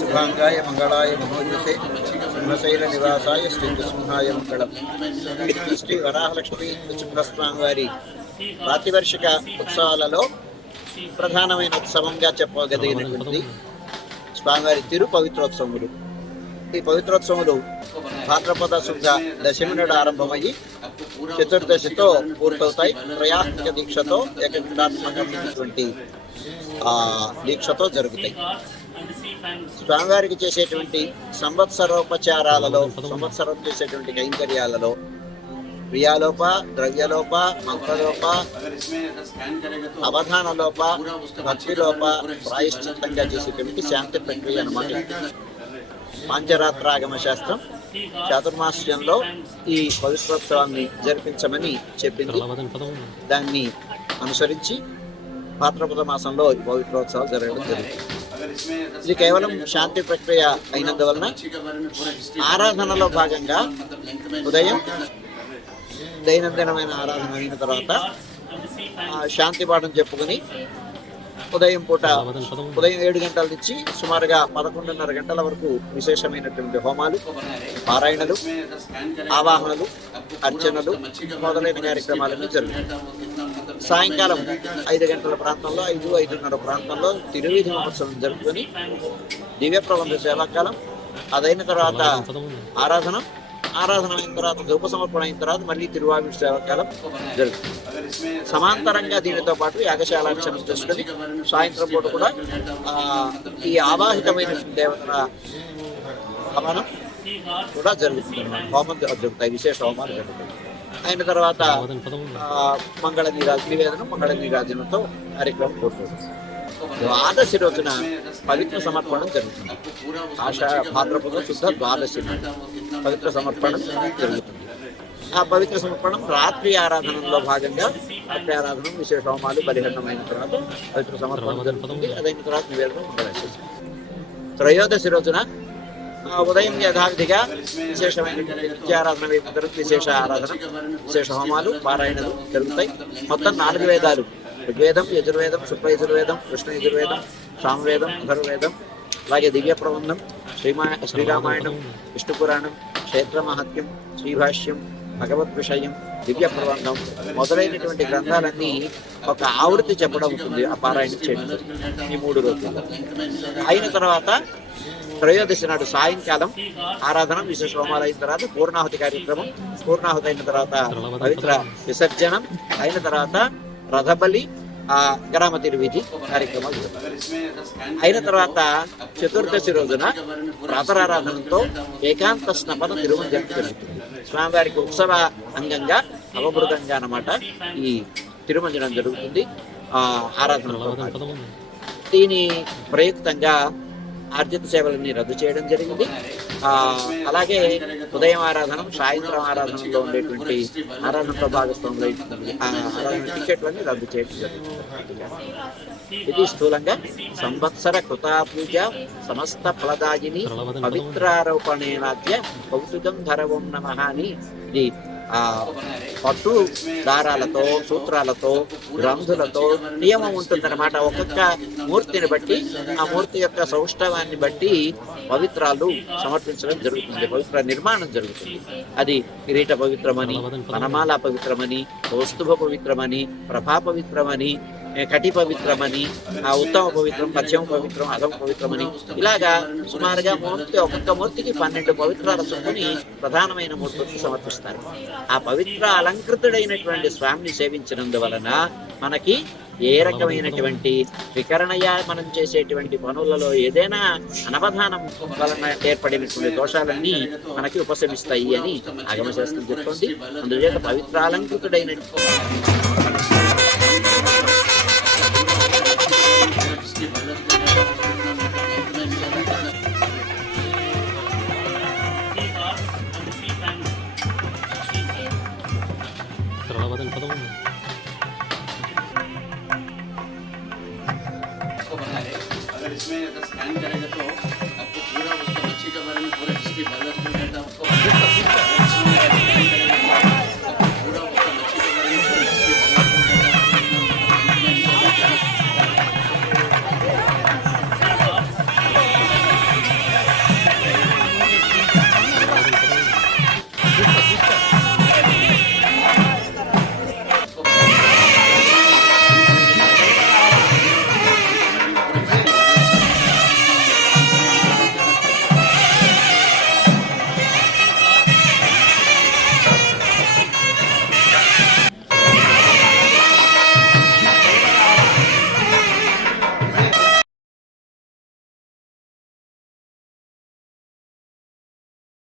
శుభాంగాయ మంగళాయ మహోజసే సింహశైల నివాసాయ శ్రీ నృసింహాయ మంగళం. శ్రీ వరాహలక్ష్మి నృసింహస్వామి వారి ప్రాతివర్షిక ఉత్సవాలలో ప్రధానమైన ఉత్సవంగా చెప్పగలిగినటువంటి స్వామివారి తిరు పవిత్రోత్సవములు ఈ పవిత్రోత్సవములు భాద్రపద శుద్ధ దశమి నాడు ఆరంభమయ్యి చతుర్దశితో పూర్తవుతాయి. త్రయాత్మిక దీక్షతో ఏకవిధాత్మకమైనటువంటి దీక్షతో జరుగుతాయి. స్వామివారికి చేసేటువంటి సంవత్సరోపచారాలలో సంవత్సరం చేసేటువంటి కైంకర్యాలలో క్రియాలోప ద్రవ్యలోప మంత్రలోప అవధానలోప భక్తిలోప ప్రాయశ్చిత్తంగా చేసేటువంటి శాంతి ప్రక్రియ అనమాట పాంచరాత్రాగమ శాస్త్రం చాతుర్మాస్యంలో ఈ పవిత్రోత్సవాన్ని జరిపించమని చెప్పింది. దాన్ని అనుసరించి భాద్రపద మాసంలో ఈ పవిత్రోత్సవాలు జరగడం జరుగుతుంది ఇది కేవలం శాంతి ప్రక్రియ అయినందువలన ఆరాధనలో భాగంగా ఉదయం దైనందినమైన ఆరాధన అయిన తర్వాత శాంతి పాఠం చెప్పుకొని ఉదయం పూట ఉదయం ఏడు గంటల నుంచి సుమారుగా పదకొండున్నర గంటల వరకు విశేషమైనటువంటి హోమాలు పారాయణలు ఆవాహనలు అర్చనలు మొదలైన కార్యక్రమాలన్నీ జరుగుతాయి. సాయంకాలం ఐదు గంటల ప్రాంతంలో ఐదు ఐదున్నర ప్రాంతంలో తిరువీధి మహోత్సవం జరుపుకొని దివ్య ప్రబంధ సేవాకాలం అదైన తర్వాత ఆరాధన ఆరాధన అయిన తర్వాత ధూప సమర్పణ అయిన తర్వాత మళ్ళీ తిరువావిడి సేవాకాలం జరుగుతుంది సమాంతరంగా దీనితో పాటు యాగశాలార్చన చేసుకొని సాయంత్రం పూట కూడా ఈ ఆవాహితమైన దేవతల హవనం కూడా జరుగుతుంది హోమం జరుగుతాయి విశేష హోమాలు జరుగుతాయి. అయిన తర్వాత మంగళ నీరాజు నివేదన మంగళ నీరాజనంతో కార్యక్రమం పూర్తవుతుంది. ద్వాదశి రోజున పవిత్ర సమర్పణం జరుగుతుంది. ఆష భాద్రపద శుద్ధ ద్వాదశి పవిత్ర సమర్పణం జరుగుతుంది. ఆ పవిత్ర సమర్పణం రాత్రి ఆరాధనలో భాగంగా రాత్రి ఆరాధన విశేష హోమాలు బలిహరణమైన తర్వాత పవిత్ర సమర్పణం జరుగుతుంది. అదైన తర్వాత నివేదన త్రయోదశి రోజున ఉదయం యథావిధిగా విశేషమైనటువంటి నిత్యారాధన వైపు విశేష ఆరాధన విశేష హోమాలు పారాయణలు జరుగుతాయి మొత్తం నాలుగు వేదాలు ఋగ్వేదం యజుర్వేదం శుక్ల యజుర్వేదం కృష్ణ యజుర్వేదం సామవేదం అధర్వేదం అలాగే దివ్య ప్రబంధం శ్రీమా శ్రీరామాయణం విష్ణు పురాణం క్షేత్రమహత్యం శ్రీభాష్యం భగవద్ విషయం దివ్య ప్రబంధం మొదలైనటువంటి గ్రంథాలన్నీ ఒక ఆవృత్తి చెప్పడం ఉంటుంది ఆ పారాయణ చేయడం ఈ మూడు రోజులు అయిన తర్వాత త్రయోదశి నాడు సాయంకాలం ఆరాధన విశేష హోమాలు అయిన తర్వాత పూర్ణాహుతి కార్యక్రమం పూర్ణాహుతి అయిన తర్వాత పవిత్ర విసర్జనం అయిన తర్వాత రథబలి ఆ గ్రామ తిరువిధి కార్యక్రమాలు అయిన తర్వాత చతుర్దశి రోజున ప్రాతరారాధనతో ఏకాంత స్నపన తిరుమల జరుగుతుంది. స్వామివారికి ఉత్సవ అంగంగా అవమృతంగా అన్నమాట ఈ తిరుమంజనం జరుగుతుంది. ఆ ఆరాధన దీని ప్రయుక్తంగా ఆర్జిత సేవలన్నీ రద్దు చేయడం జరిగింది. అలాగే ఉదయం ఆరాధన సాయంత్రం ఆరాధనలో ఉండేటువంటి ఆరాధనతో భాగస్వాములు ఆ ఆరాధన టికెట్లన్నీ రద్దు చేయడం జరిగింది. ఇది స్థూలంగా సంవత్సర కృతా పూజ సమస్త ఫలదాయిని పవిత్రారోపణేనాద్య కౌతుకం ధరవం నమ అని ఇది పట్టు దారాలతో సూత్రాలతో రంధులతో నియమం ఉంటుందన్నమాట. ఒక్కొక్క మూర్తిని బట్టి ఆ మూర్తి యొక్క సౌష్ఠవాన్ని బట్టి పవిత్రాలు సమర్పించడం జరుగుతుంది. పవిత్ర నిర్మాణం జరుగుతుంది. అది కిరీట పవిత్రమని వనమాల పవిత్రమని కౌస్తుభ పవిత్రమని ప్రభా పవిత్రమని కటి పవిత్రమని ఆ ఉత్తమ పవిత్రం పశ్చిమ పవిత్రం అధమ పవిత్రమని ఇలాగా సుమారుగా మూర్తి ఒక్కొక్క మూర్తికి పన్నెండు పవిత్రాల చొప్పుని ప్రధానమైన మూర్తులకు సమర్పిస్తారు. ఆ పవిత్ర అలంకృతుడైనటువంటి స్వామిని సేవించినందువలన మనకి ఏ రకమైనటువంటి వికరణయ మనం చేసేటువంటి పనులలో ఏదైనా అనవధానం వలన ఏర్పడినటువంటి దోషాలన్నీ మనకి ఉపశమిస్తాయి అని ఆగమశాస్త్రం చెప్తుంది. అందుచేత పవిత్ర